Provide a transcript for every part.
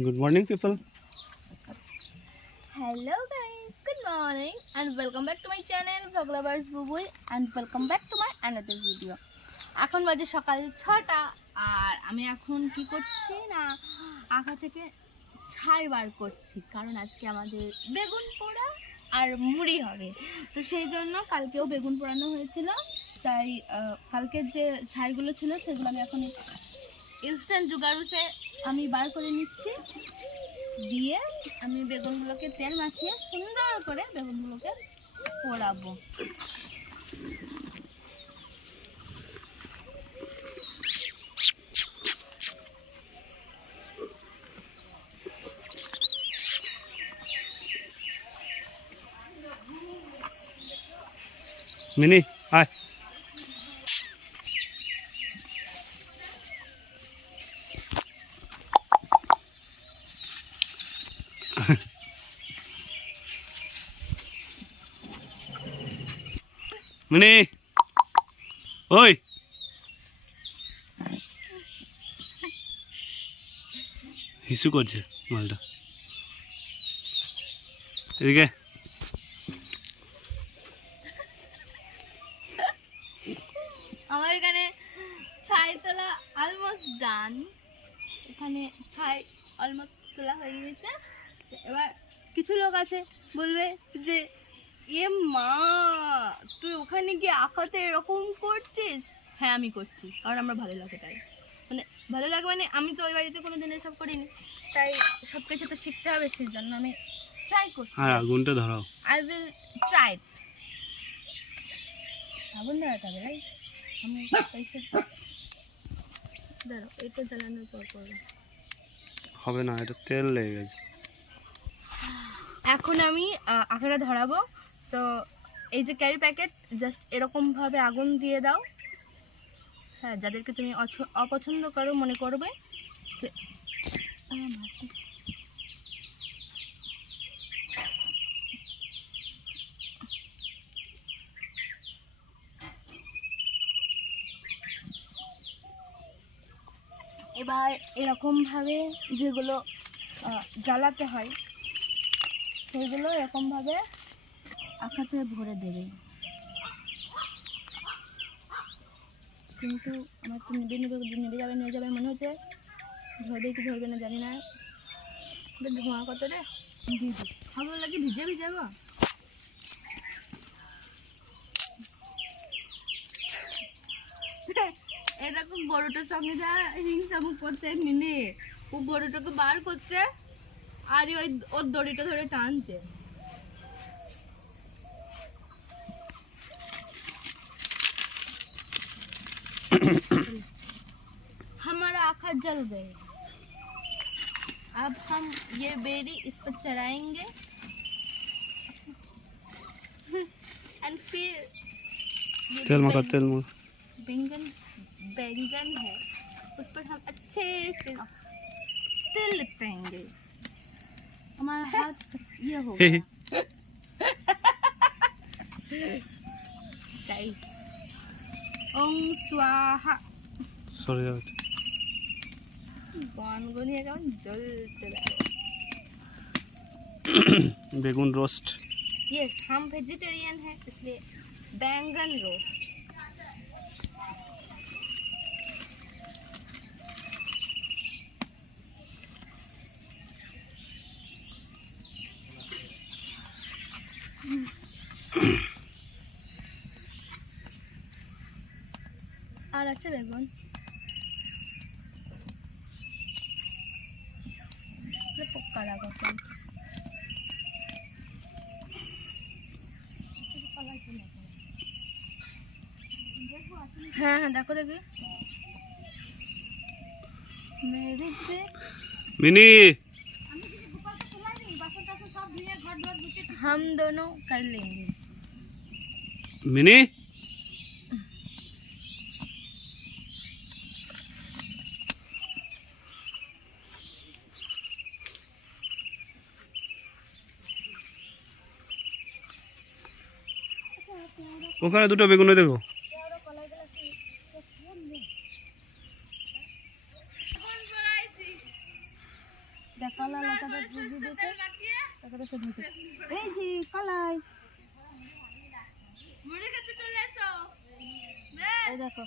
Good morning, people. Hello guys, good morning and welcome back to my channel Vlog Lovers Bubul and welcome back to my another video. এখন বাজে সকাল 6টা আর আমি এখন কি করছি না আঁকা থেকে ছাই বার করছি, কারণ আজকে আমাদের বেগুন পোড়া আর মুড়ি হবে। তো সেই জন্য কালকেও বেগুন পোড়ানো হয়েছিল, তাই কালকের যে ছাইগুলো ছিল সেগুলো আমি এখন ইনস্ট্যান্ট জুগারুসে আমি বার করে নিচ্ছি। দিয়ে আমি বেগুনগুলোকে তেল মাখিয়ে সুন্দর করে বেগুনগুলোকে পোড়াবো। Mini, hi. Mini, oi. হিসু করছে মালটা। এদিকে আমার এখানে ছাই তোলা অলমোস্ট ডান। এখানে ছাই অলমোস্ট তোলা হয়ে গেছে। এবার কিছু লোক আছে বলবে যে এ মা তুই ওখানে গিয়ে আঁকাতে এরকম করছিস। হ্যাঁ আমি করছি, কারণ আমার ভালো লাগে, তাই মানে ভালো লাগে, মানে আমি তো ওই বাড়িতে কোনো দিন এসব করিনি, তাই সব কিছু তো শিখতে হবে, সেই জন্য আমি ট্রাই করছি। হ্যাঁ, আগুনটা ধরাও। I will try. আগুন ধরাতে হবে, রাইট? আমি দাঁড়াও, এটা জ্বালানোর পর করবো। হবে না, এটা তেল লেগে গেছে। এখন আমি আঁকাটা ধরাবো। তো এই যে ক্যারি প্যাকেট, জাস্ট এরকমভাবে আগুন দিয়ে দাও। হ্যাঁ, যাদেরকে তুমি অপছন্দ করো মনে করবে যে এবার এরকমভাবে যেগুলো জ্বালাতে হয় সেগুলো এরকমভাবে আঁকাতে ভরে দেবে। কিন্তু আমার তো নেবে যাবে মনে হচ্ছে, ধরবে কি ধরবে না জানি না। ধোঁয়া কত রে, দিদি খবর লাগে ভিজে ভিজে গো। এরকম গরুটার সঙ্গে যা হিংসামুখ করছে মিনি, ও গরুটাকে বার করছে আর ওই ওর দড়িটা ধরে টানছে। हमारा आँखा जल गए। अब हम ये बेरी इस पर चढ़ाएंगे एंड फिर তেল মাখা, তেল মাখা। बैंगन बैंगन है उस पर हम अच्छे से तेल लिपटाएंगे। हमारा हाथ ये हो गया। गाइस ओम स्वाहा। সরে যাও। গনগনিয়ে কেমন জ্বলছে বেগুন রোস্ট। यस, हम वेजिटेरियन हैं इसलिए बैंगन रोस्ट। আর আছে বেগুন, পক্কা লাগা। হ্যাঁ হ্যাঁ, দেখো দেখি মিনি, हम दोनों कर लेंगे। মিনি, ওখানে দুটো বেগুন দেখো। কলা লতাটা দিয়ে দিয়েছে, তারপরে সে ঢুকে এই যে কলাই, এই দেখো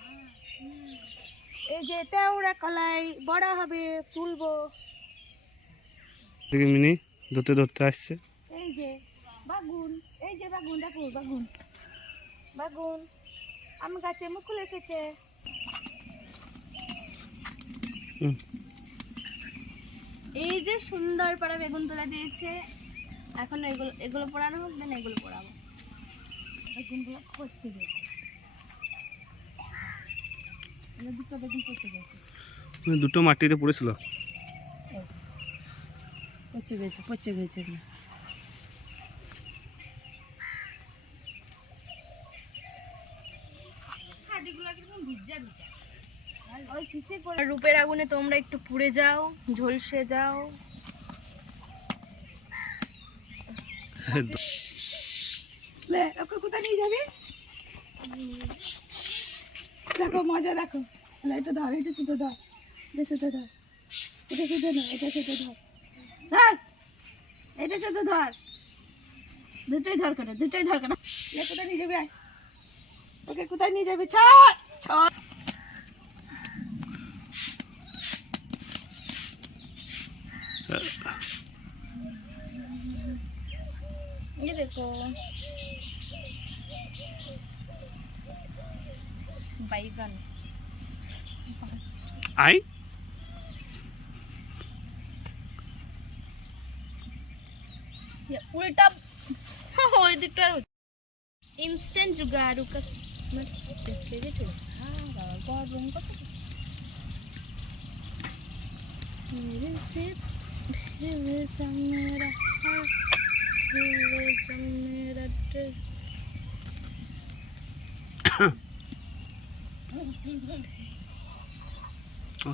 এই যে এটা ওরা কলাই বড় হবে, তুলবো। দেখি মিনি ধরতে ধরতে আসছে। এই যে বাগুন, এই যে বাগুন, দেখো বাগুন, বাগুন আম গাছে মুকুল এসেছে। এই যে সুন্দর পাড়া বেগুন তোলা দিয়েছে, এখন এগুলো এগুলো পোড়ানো হোক, দেন এগুলো পোড়াবো। বেগুনগুলো পচে গেছে, দুটো বেগুন পচে গেছে, দুটো মাটিতে পড়েছিল। পচে গেছে, পচে গেছে। রূপের আগুনে তোমরা একটু পুড়ে যাও, ঝলসে যাও। কোথায় নিয়ে যাবি? দেখো মজা, দেখো এটা ধর, এটা শুধু ধর, এটা শুধু ধর, এটা শুধু না, এটা শুধু ধর, ধর এটা শুধু ধর, দুটোই ধর কেন, দুটোই ধর কেন। কোথায় নিয়ে যাবি? ওকে কোথায় নিয়ে যাবি? ছাড় ছাড়। ये देखो बैगन आई ये उल्टा हो दिखता है। इंस्टेंट जुगाड़ू का मैं देखते भी थे। हाँ बहुत रूम का मेरे से मेरा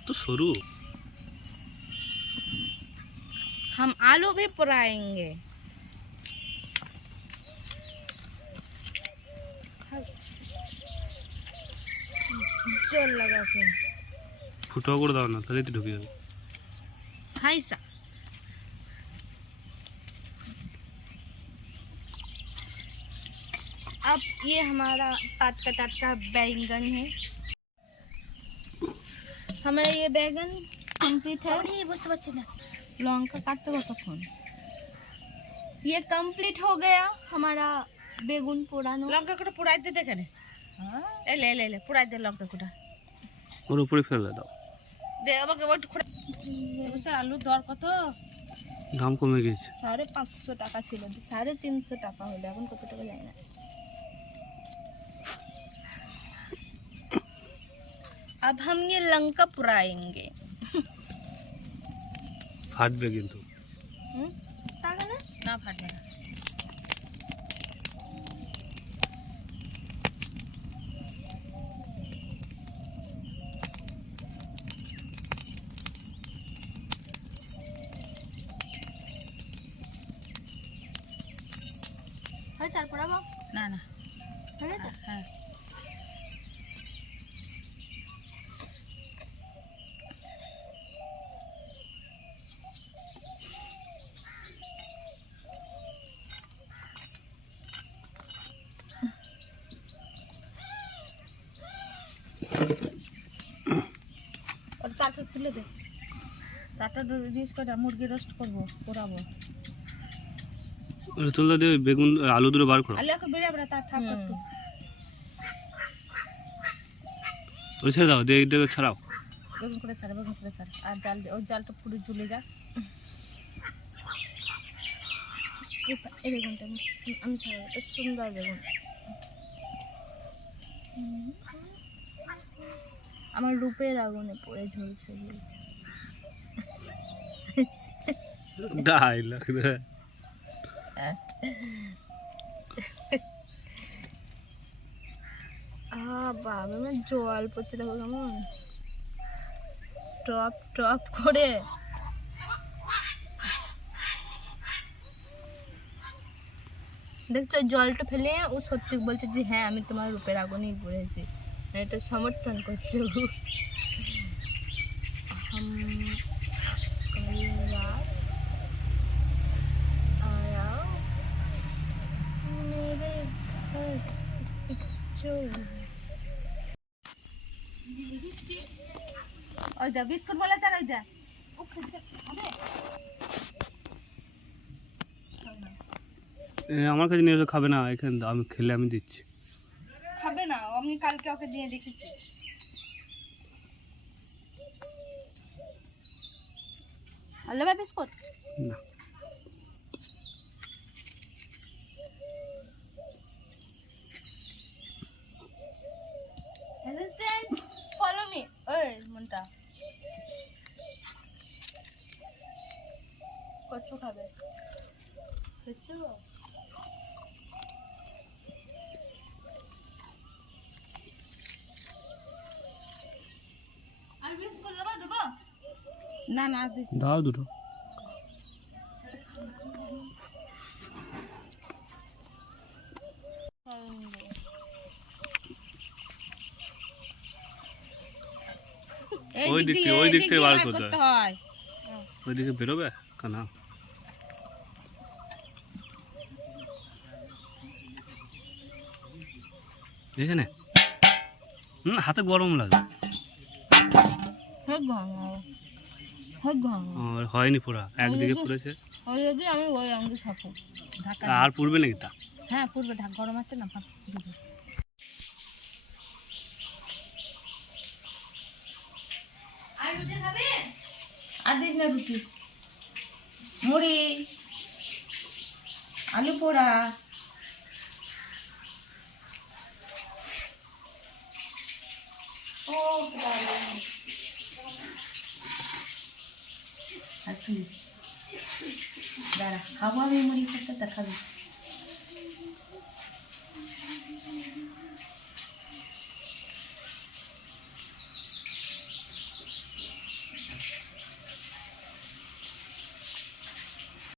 तो शुरू हम आलू भी पुराएंगे। जल लगा के फुटाओ कर दाओ ना, तले तो ढुके जाओ। हाय सा अब ये हमारा टाटका बैंगन है। हमारा ये बैंगन कंप्लीट है। लौंग का काटते वक्त कौन ये कंप्लीट हो गया हमारा बेगुन पोड़ानो। लौंगा कोटा पुड़ाई दे देखे ने। ए ले ले ले पुड़ाई दे लौंगा कोटा और ऊपर फेल दाओ दे। अब के ওট খড়া বলছে আলু দর কত? দাম কমে গেছে। 550 টাকা ছিল, 350 টাকা হলো, এখন কত টাকা জানি না। अब हम ये लंका पुराएंगे। फाटবে কিন্তু। টাকা না না ফাটবে না। হয় চার পড়াবো না না হয়ে গেছে। হ্যাঁ और ताटा खुले दे, ताटा रिस कर मुर्गी रोस्ट करबो पोराबो। और तुला दे बेगुन आलू दुरो বার করো। আলু বেড়ে বড় তা থাক একটু ওই ছেড়ে দাও, দিয়ে এটা ছাড়াও। বেগুন করে ছাড়া, বেগুন করে ছাড়া আর জাল দে, ওই জালটা পুরো ঝুলে যা। এই বেগুনটা আমি ছাড়া, এত সুন্দর বেগুন। আমার রূপের আগুনে পড়ে ঝলসে গেছে। ডায়লগ দে। বাবা আমার জল পড়ছে, দেখো কেমন টপ টপ করে। দেখছো জলটা ফেলে ও সত্যি বলছে যে হ্যাঁ আমি তোমার রূপের আগুনেই পড়েছি, এটা সমর্থন করছে ও। हम कल रात ওই দা বিস্কুট বলে চালাই দা ও খেছে হবে আমার কাছে নিয়ে এসে খাবে না, এখানে দাও, আমি খেলে আমি দিচ্ছি। খাবে না, আমি কালকে ওকে দিয়ে দেখেছি। আল্লাহ ভাই বিস্কুট না অ্যাসিস্ট্যান্ট ফলো মি ওই মনটা কচু খাবে কচু আর বিস্কুট লবা দেবো না না দাও দুটো। ওই দিক থেকে বার করতে হয়, ওই দিকে বেরোবে কানা। এখানে হাতে গরম লাগে, আর হয়নি পুরা, একদিকে পুড়েছে। আমি ওই আঙ্গুল খাবো আর পুড়বে নাকি তা? হ্যাঁ পুরবে, ঢাক গরম আছে না ভাব আর রুটি খাবে? আর দিস না রুটি, মুড়ি, আলু পোড়া, ও দাঁড়া খাবো আমি মুড়ি খেতে, দেখাবি।